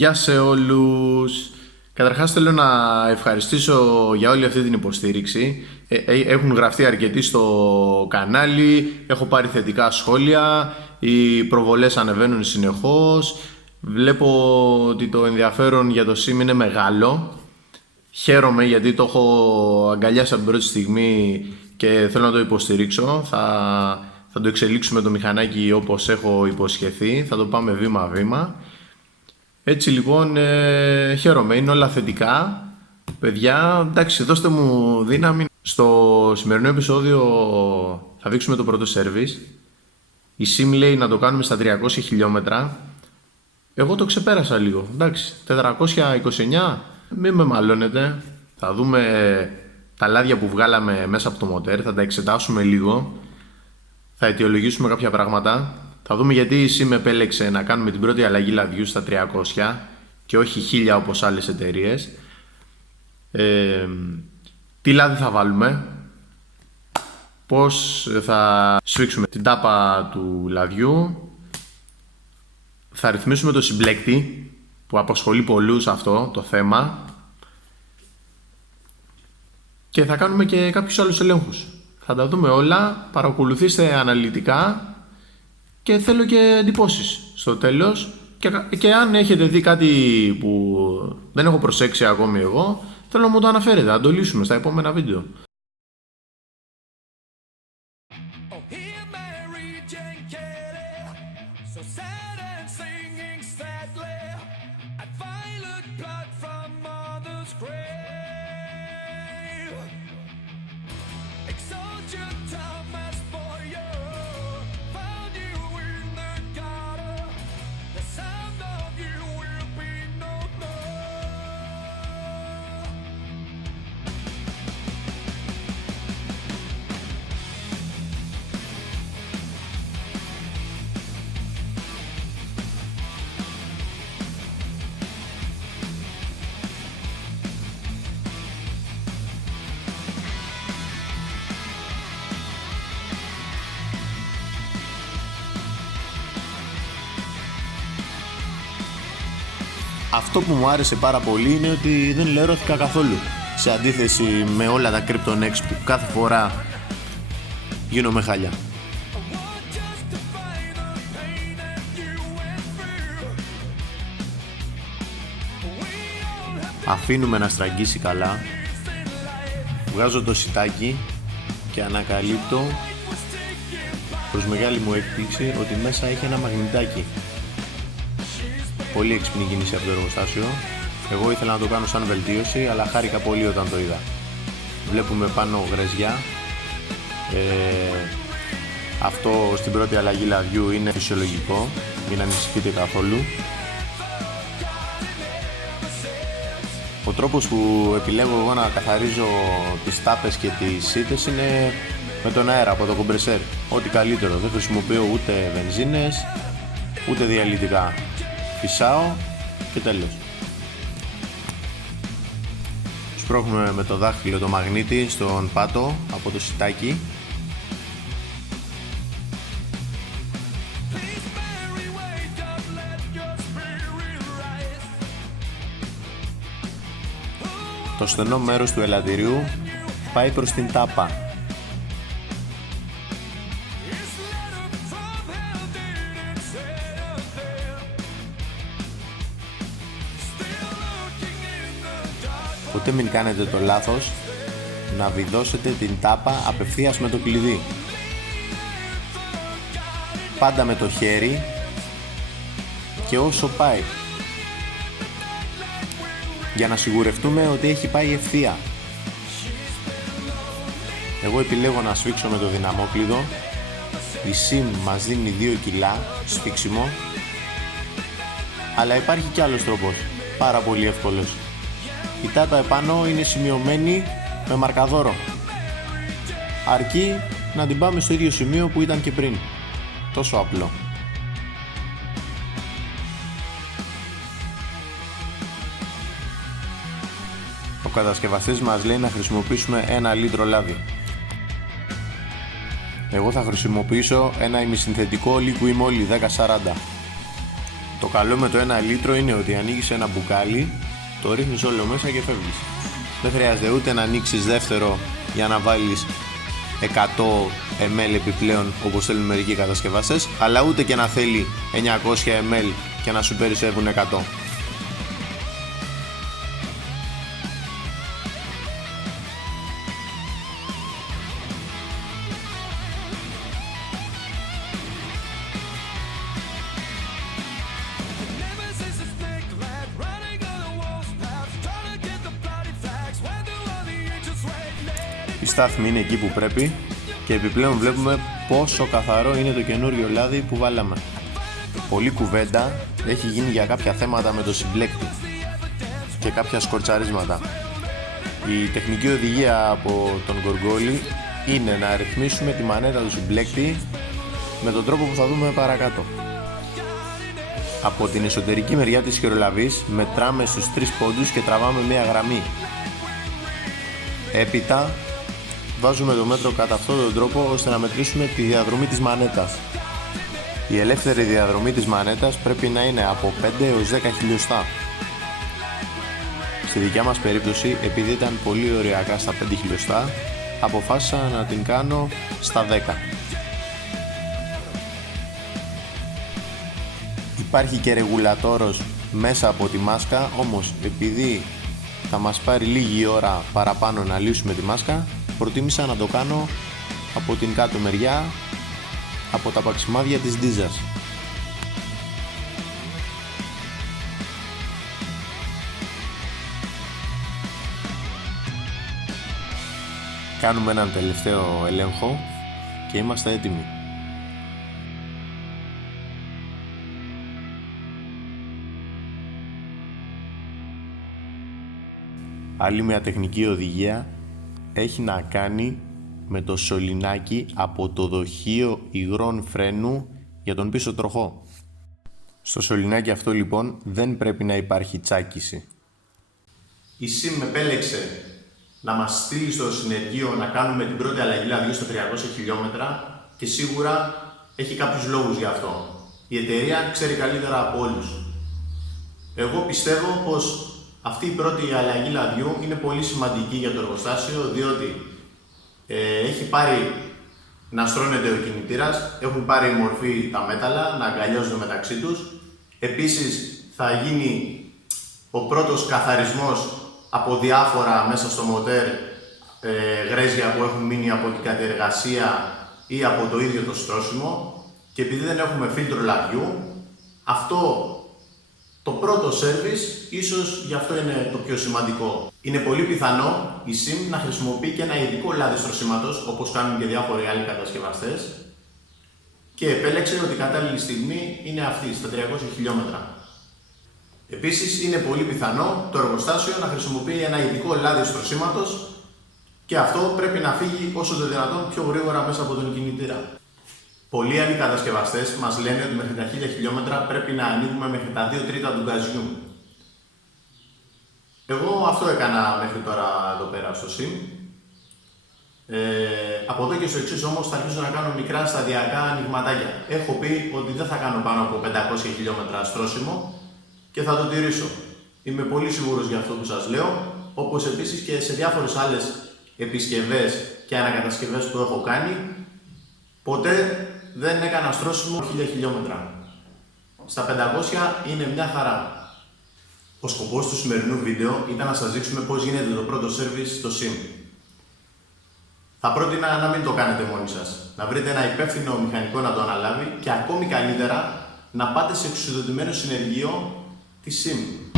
Γεια σε όλους! Καταρχάς θέλω να ευχαριστήσω για όλη αυτή την υποστήριξη. Έχουν γραφτεί αρκετοί στο κανάλι, έχω πάρει θετικά σχόλια, οι προβολές ανεβαίνουν συνεχώς. Βλέπω ότι το ενδιαφέρον για το sim είναι μεγάλο. Χαίρομαι γιατί το έχω αγκαλιάσει από την πρώτη στιγμή και θέλω να το υποστηρίξω. Θα το εξελίξουμε το μηχανάκι όπως έχω υποσχεθεί, θα το πάμε βήμα-βήμα. Έτσι λοιπόν χαίρομαι, είναι όλα θετικά. Παιδιά, εντάξει, δώστε μου δύναμη. Στο σημερινό επεισόδιο θα δείξουμε το πρώτο service. Η sim λέει να το κάνουμε στα 300 χιλιόμετρα. Εγώ το ξεπέρασα λίγο, εντάξει, 429, μην με μαλώνετε. Θα δούμε τα λάδια που βγάλαμε μέσα από το μοτέρ, θα τα εξετάσουμε λίγο. Θα αιτιολογήσουμε κάποια πράγματα. Θα δούμε γιατί η sim επέλεξε να κάνουμε την πρώτη αλλαγή λαδιού στα 300 και όχι 1000 όπως άλλες εταιρείες. Τι λάδι θα βάλουμε, πώς θα σφίξουμε την τάπα του λαδιού, θα ρυθμίσουμε το συμπλέκτη που απασχολεί πολλούς αυτό το θέμα και θα κάνουμε και κάποιους άλλους ελέγχους. Θα τα δούμε όλα, παρακολουθήστε αναλυτικά και θέλω και εντυπώσεις στο τέλος και αν έχετε δει κάτι που δεν έχω προσέξει ακόμη εγώ, θέλω να μου το αναφέρετε, να το λύσουμε στα επόμενα βίντεο. Αυτό που μου άρεσε πάρα πολύ είναι ότι δεν λερώθηκα καθόλου, σε αντίθεση με όλα τα CryptonX που κάθε φορά γίνομαι χάλια. Αφήνουμε να στραγγίσει καλά, βγάζω το σιτάκι και ανακαλύπτω προς μεγάλη μου έκπληξη ότι μέσα έχει ένα μαγνητάκι. Πολύ έξυπνη κίνηση από το εργοστάσιο. Εγώ ήθελα να το κάνω σαν βελτίωση, αλλά χάρηκα πολύ όταν το είδα. Βλέπουμε πάνω γραζιά. Αυτό στην πρώτη αλλαγή λαδιού είναι φυσιολογικό, μην ανησυχείτε καθόλου. Ο τρόπος που επιλέγω εγώ να καθαρίζω τις τάπες και τις σίτες είναι με τον αέρα από το κομπρεσέρ. Ό,τι καλύτερο, δεν χρησιμοποιώ ούτε βενζίνες ούτε διαλυτικά. Φυσάω και τέλος. Σπρώχνουμε με το δάχτυλο το μαγνήτη στον πάτο από το σιτάκι. Το στενό μέρος του ελαττηρίου πάει προς την τάπα. Ποτέ μην κάνετε το λάθος να βιδώσετε την τάπα απευθείας με το κλειδί. Πάντα με το χέρι και όσο πάει, για να σιγουρευτούμε ότι έχει πάει ευθεία. Εγώ επιλέγω να σφίξω με το δυναμόκλειδο. Η sim μας δίνει 2 κιλά σφίξιμο, αλλά υπάρχει κι άλλος τρόπος, πάρα πολύ εύκολος. Η τάπα επάνω είναι σημειωμένη με μαρκαδόρο, αρκεί να την πάμε στο ίδιο σημείο που ήταν και πριν. Τόσο απλό. Ο κατασκευαστής μας λέει να χρησιμοποιήσουμε 1 λίτρο λάδι. Εγώ θα χρησιμοποιήσω ένα ημισυνθετικό Liqui Moly 1040. Το καλό με το 1 λίτρο είναι ότι ανοίγεις ένα μπουκάλι, το ρίχνεις όλο μέσα και φεύγεις. Δεν χρειάζεται ούτε να ανοίξεις δεύτερο για να βάλεις 100 ml επιπλέον όπως θέλουν μερικοί κατασκευαστές, αλλά ούτε και να θέλει 900 ml και να σου περισσεύουν 100. Η στάθμη είναι εκεί που πρέπει και επιπλέον βλέπουμε πόσο καθαρό είναι το καινούριο λάδι που βάλαμε. Πολλή κουβέντα έχει γίνει για κάποια θέματα με το συμπλέκτη και κάποια σκορτσαρίσματα. Η τεχνική οδηγία από τον Gorgoli είναι να ρυθμίσουμε τη μανέτα του συμπλέκτη με τον τρόπο που θα δούμε παρακάτω. Από την εσωτερική μεριά της χειρολαβής μετράμε στους 3 πόντους και τραβάμε μία γραμμή. Έπειτα βάζουμε το μέτρο κατά αυτόν τον τρόπο ώστε να μετρήσουμε τη διαδρομή της μανέτας. Η ελεύθερη διαδρομή της μανέτας πρέπει να είναι από 5 έως 10 χιλιοστά. Στη δικιά μας περίπτωση, επειδή ήταν πολύ ωριακά στα 5 χιλιοστά, αποφάσισα να την κάνω στα 10. Υπάρχει και ρεγουλατόρος μέσα από τη μάσκα, όμως επειδή θα μας πάρει λίγη ώρα παραπάνω να λύσουμε τη μάσκα, προτίμησα να το κάνω από την κάτω μεριά, από τα παξιμάδια της ντίζας. Κάνουμε έναν τελευταίο έλεγχο και είμαστε έτοιμοι. Άλλη μια τεχνική οδηγία έχει να κάνει με το σωληνάκι από το δοχείο υγρών φρένου για τον πίσω τροχό. Στο σωληνάκι αυτό λοιπόν δεν πρέπει να υπάρχει τσάκιση. Η SIM επέλεξε να μας στείλει στο συνεργείο να κάνουμε την πρώτη αλλαγή λαδιού στα 300 χιλιόμετρα και σίγουρα έχει κάποιους λόγους γι' αυτό. Η εταιρεία ξέρει καλύτερα από όλους. Εγώ πιστεύω πως αυτή η πρώτη αλλαγή λαδιού είναι πολύ σημαντική για το εργοστάσιο, διότι έχει πάρει να στρώνεται ο κινητήρας, έχουν πάρει μορφή τα μέταλλα, να αγκαλιάζονται μεταξύ τους. Επίσης θα γίνει ο πρώτος καθαρισμός από διάφορα μέσα στο μοτέρ γρέζια που έχουν μείνει από την κατεργασία ή από το ίδιο το στρώσιμο, και επειδή δεν έχουμε φίλτρο λαδιού, αυτό το πρώτο σέρβις ίσως γι' αυτό είναι το πιο σημαντικό. Είναι πολύ πιθανό η SIM να χρησιμοποιεί και ένα ειδικό λάδι στρωσίματος, όπως κάνουν και διάφοροι άλλοι κατασκευαστές, και επέλεξε ότι η κατάλληλη στιγμή είναι αυτή, στα 300 χιλιόμετρα. Επίσης, είναι πολύ πιθανό το εργοστάσιο να χρησιμοποιεί ένα ειδικό λάδι στρωσίματος και αυτό πρέπει να φύγει όσο το δυνατόν πιο γρήγορα μέσα από τον κινητήρα. Πολλοί άλλοι κατασκευαστές μας λένε ότι μέχρι τα 1000 χιλιόμετρα πρέπει να ανοίγουμε μέχρι τα 2 τρίτα του γκαζιού. Εγώ αυτό έκανα μέχρι τώρα εδώ πέρα στο SIM. Από εδώ και στο εξής όμως θα αρχίσω να κάνω μικρά σταδιακά ανοιγματάκια. Έχω πει ότι δεν θα κάνω πάνω από 500 χιλιόμετρα στρώσιμο και θα το τηρήσω. Είμαι πολύ σίγουρος για αυτό που σας λέω, όπως επίσης και σε διάφορες άλλες επισκευές και ανακατασκευές που έχω κάνει. Ποτέ δεν έκανα στρώσιμο 1000 χιλιόμετρα. Στα 500 είναι μια χαρά. Ο σκοπός του σημερινού βίντεο ήταν να σας δείξουμε πώς γίνεται το πρώτο service στο SIM. Θα πρότεινα να μην το κάνετε μόνοι σας. Να βρείτε ένα υπεύθυνο μηχανικό να το αναλάβει και ακόμη καλύτερα να πάτε σε εξουδετημένο συνεργείο της SIM.